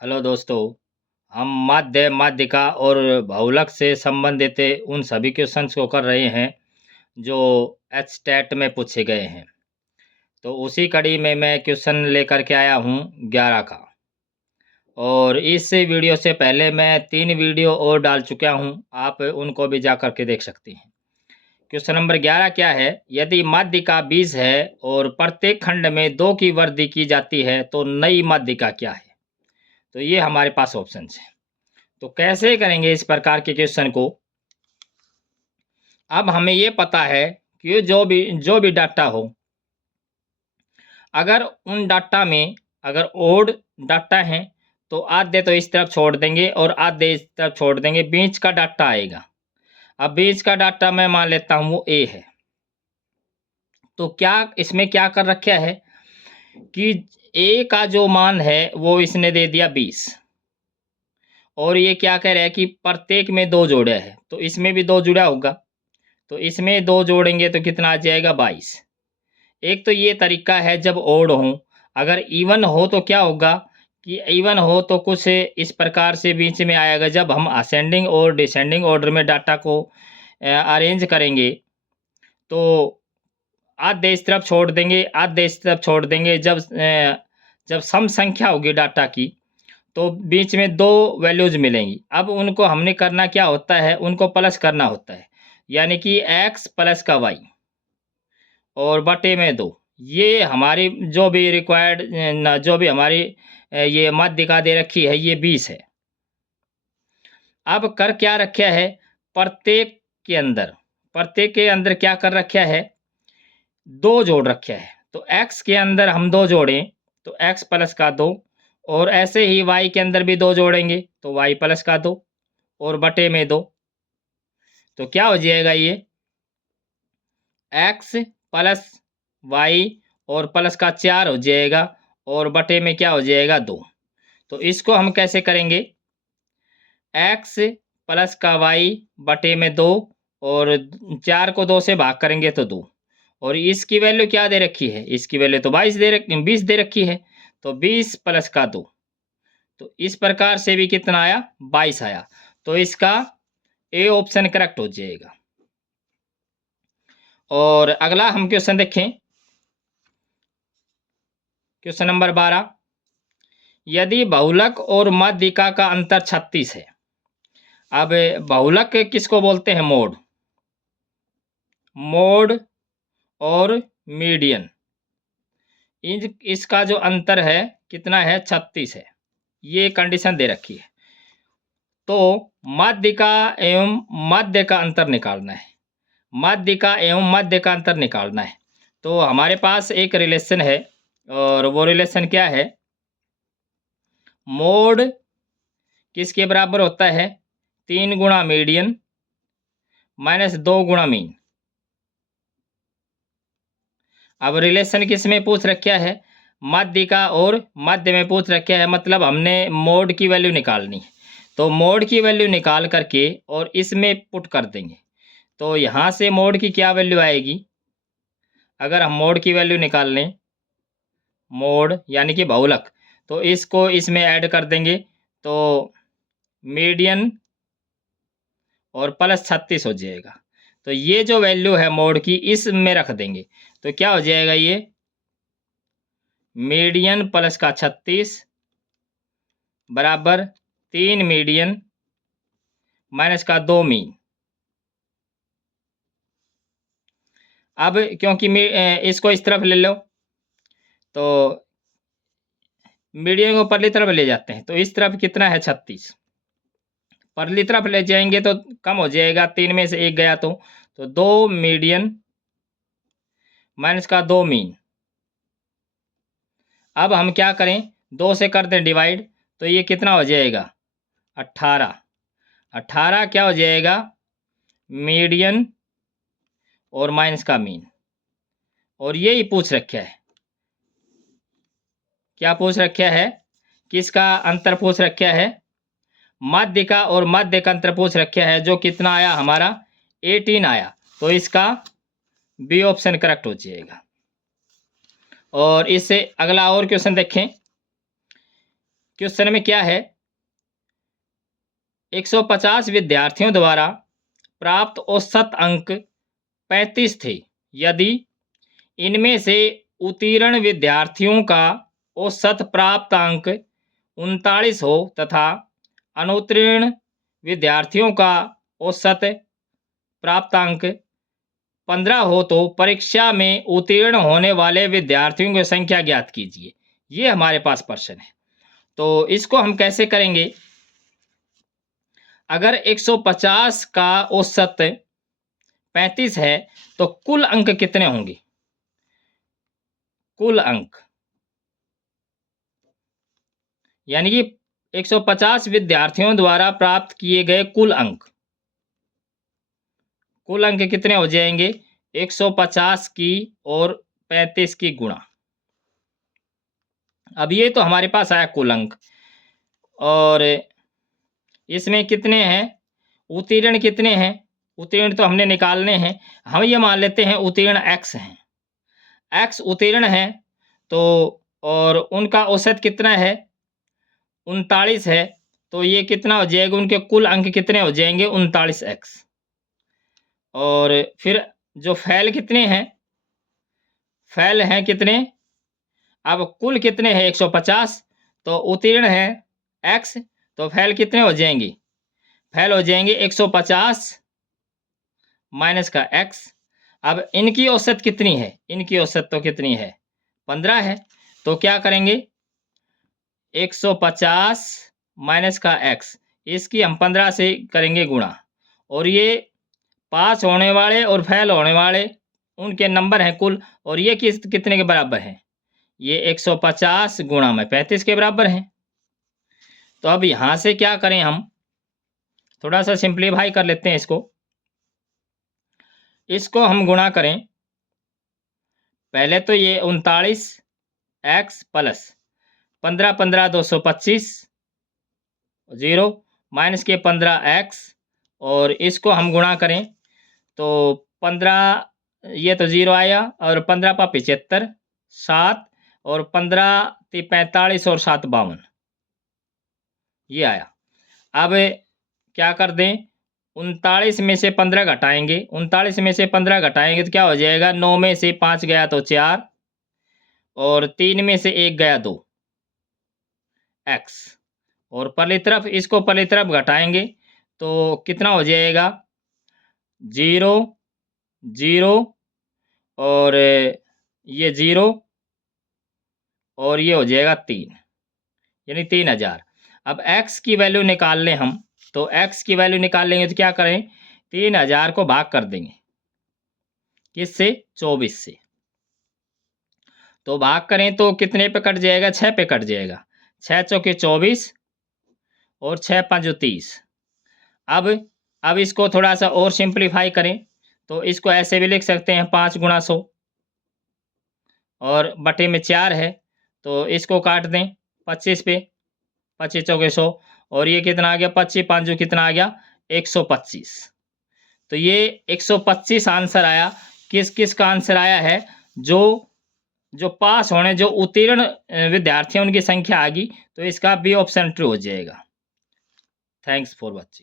Hello दोस्तों। हम माध्य माध्यिका और बहुलक से संबंधित उन सभी क्वेश्चंस को कर रहे हैं जो एचटेट में पूछे गए हैं। तो उसी कड़ी में मैं क्वेश्चन लेकर के आया हूँ 11 का। और इस वीडियो से पहले मैं 3 वीडियो और डाल चुका हूँ, आप उनको भी जा कर के देख सकते हैं। क्वेश्चन नंबर 11 क्या है? यदि माध्यिका 20 है और प्रत्येक खंड में 2 की वृद्धि की जाती है तो नई माध्यिका क्या है? तो ये हमारे पास ऑप्शन है। तो कैसे करेंगे इस प्रकार के क्वेश्चन को? अब हमें ये पता है कि जो भी डाटा हो, अगर उन डाटा में अगर ओड डाटा है तो आधे तो इस तरफ छोड़ देंगे और आधे इस तरफ छोड़ देंगे, बीच का डाटा आएगा। अब बीच का डाटा मैं मान लेता हूँ वो ए है। तो क्या इसमें क्या कर रखा है कि ए का जो मान है वो इसने दे दिया 20, और ये क्या कह रहा है कि प्रत्येक में 2 जोड़ा है, तो इसमें भी 2 जुड़ा होगा। तो इसमें 2 जोड़ेंगे तो कितना आ जाएगा? 22। एक तो ये तरीका है जब ओड हो। अगर इवन हो तो क्या होगा कि इवन हो तो कुछ इस प्रकार से बीच में आएगा। जब हम असेंडिंग और डिसेंडिंग ऑर्डर में डाटा को अरेंज करेंगे तो आधे इस तरफ छोड़ देंगे, आधे इस तरफ छोड़ देंगे। जब सम संख्या होगी डाटा की तो बीच में 2 वैल्यूज मिलेंगी। अब उनको हमने करना क्या होता है, उनको प्लस करना होता है, यानी कि x प्लस का y और बटे में 2। ये हमारी जो भी रिक्वायर्ड जो भी हमारी ये माध्यिका दे रखी है ये 20 है। अब कर क्या रखा है, प्रत्येक के अंदर क्या कर रखा है, 2 जोड़ रखा है। तो x के अंदर हम 2 जोड़ें तो x प्लस का 2, और ऐसे ही y के अंदर भी 2 जोड़ेंगे तो y प्लस का 2 और बटे में 2। तो क्या हो जाएगा, ये x प्लस y और प्लस का 4 हो जाएगा और बटे में क्या हो जाएगा? 2। तो इसको हम कैसे करेंगे? x प्लस का y बटे में 2 और 4 को 2 से भाग करेंगे तो 2। और इसकी वैल्यू क्या दे रखी है? इसकी वैल्यू तो 20 दे रखी है। तो 20 प्लस का 2, तो इस प्रकार से भी कितना आया? 22 आया। तो इसका ए ऑप्शन करेक्ट हो जाएगा। और अगला हम क्वेश्चन देखें, क्वेश्चन नंबर 12। यदि बहुलक और माध्यिका का अंतर 36 है। अब बहुलक किसको बोलते हैं? मोड और मीडियन। इसका जो अंतर है कितना है? 36 है। ये कंडीशन दे रखी है। तो माध्यिका एवं माध्य का अंतर निकालना है। माध्यिका एवं माध्य का अंतर निकालना है। तो हमारे पास एक रिलेशन है, और वो रिलेशन क्या है? मोड किसके बराबर होता है? 3 गुणा मीडियन माइनस 2 गुणा मीन। अब रिलेशन किस में पूछ रखा है? माध्यिका और माध्य में पूछ रखा है, मतलब हमने मोड की वैल्यू निकालनी है। तो मोड की वैल्यू निकाल करके और इसमें पुट कर देंगे। तो यहाँ से मोड की क्या वैल्यू आएगी? अगर हम मोड की वैल्यू निकाल लें, मोड यानी कि बहुलक, तो इसको इसमें ऐड कर देंगे तो मीडियन और प्लस 36 हो जाएगा। तो ये जो वैल्यू है मोड की इसमें रख देंगे तो क्या हो जाएगा? ये मीडियन प्लस का 36 बराबर 3 मीडियन माइनस का 2 मीन। अब क्योंकि इसको इस तरफ ले लो तो मीडियन को परली तरफ ले जाते हैं, तो इस तरफ कितना है? 36। परली तरफ ले जाएंगे तो कम हो जाएगा, 3 में से 1 गया तो 2 मीडियन माइनस का 2 मीन। अब हम क्या करें? 2 से कर दें डिवाइड तो ये कितना हो जाएगा? 18। 18 क्या हो जाएगा? मीडियन और माइनस का मीन। और यही पूछ रखा है। क्या पूछ रखा है? किसका अंतर पूछ रखा है? माध्यिका और माध्य का अंतर पूछ रखा है, जो कितना आया हमारा? 18 आया। तो इसका बी ऑप्शन करेक्ट हो जाएगा। और इससे अगला और क्वेश्चन देखें, क्वेश्चन में क्या है, 150 विद्यार्थियों द्वारा प्राप्त औसत अंक 35 थे। यदि इनमें से उत्तीर्ण विद्यार्थियों का औसत प्राप्त अंक 39 हो तथा अनुत्तीर्ण विद्यार्थियों का औसत प्राप्तांक 15 हो तो परीक्षा में उत्तीर्ण होने वाले विद्यार्थियों की संख्या ज्ञात कीजिए। ये हमारे पास प्रश्न है। तो इसको हम कैसे करेंगे, अगर 150 का औसत 35 है तो कुल अंक कितने होंगे, कुल अंक यानी कि 150 विद्यार्थियों द्वारा प्राप्त किए गए कुल अंक कितने हो जाएंगे, 150 की और 35 की गुणा। अब ये तो हमारे पास आया कुल अंक, और इसमें कितने हैं, उत्तीर्ण कितने हैं, उत्तीर्ण तो हमने निकालने हैं। हम ये मान लेते हैं उत्तीर्ण x हैं, x उत्तीर्ण है तो, और उनका औसत कितना है 39 है, तो ये कितना हो जाएगा, उनके कुल अंक कितने हो जाएंगे 39x। और फिर जो फैल कितने हैं, फैल हैं कितने, अब कुल कितने हैं 150, तो उत्तीर्ण है x, तो फैल कितने हो जाएंगे, फैल हो जाएंगे 150 माइनस का x। अब इनकी औसत कितनी है, इनकी औसत तो कितनी है 15 है, तो क्या करेंगे 150 माइनस का x, इसकी हम 15 से करेंगे गुणा, और ये पास होने वाले और फेल होने वाले उनके नंबर हैं कुल, और ये कितने के बराबर हैं, ये 150 गुणा में 35 के बराबर हैं। तो अब यहाँ से क्या करें, हम थोड़ा सा सिंप्लीफाई कर लेते हैं इसको हम गुणा करें। पहले तो ये 39x प्लस 15 15 225 0 माइनस के 15x, और इसको हम गुणा करें तो 15, ये तो 0 आया, और 15 पा 75 7, और 15 ती 45 और 7 52, ये आया। अब क्या कर दें, 39 में से 15 घटाएंगे, 39 में से 15 घटाएंगे तो क्या हो जाएगा, 9 में से 5 गया तो 4, और 3 में से 1 गया 2 x, और पहली तरफ इसको पहली तरफ घटाएंगे तो कितना हो जाएगा 0 0, और ये 0, और ये हो जाएगा 3, यानी 3000। अब x की वैल्यू निकाल लें हम, तो x की वैल्यू निकाल लेंगे तो क्या करें, 3000 को भाग कर देंगे किससे, 24 से, तो भाग करें तो कितने पे कट जाएगा, 6 पे कट जाएगा, 6 चौके 24 और 6 5 30। अब इसको थोड़ा सा और सिंप्लीफाई करें तो इसको ऐसे भी लिख सकते हैं 5 गुणा 100, और बटे में 4 है तो इसको काट दें 25 पे, 25 चौके 100, और ये कितना आ गया 25 5 कितना आ गया 125। तो ये 125 आंसर आया। किस किस का आंसर आया है, जो पास होने, जो उत्तीर्ण विद्यार्थी उनकी संख्या आ गई, तो इसका बी ऑप्शन ट्रू हो जाएगा। Thanks for watching.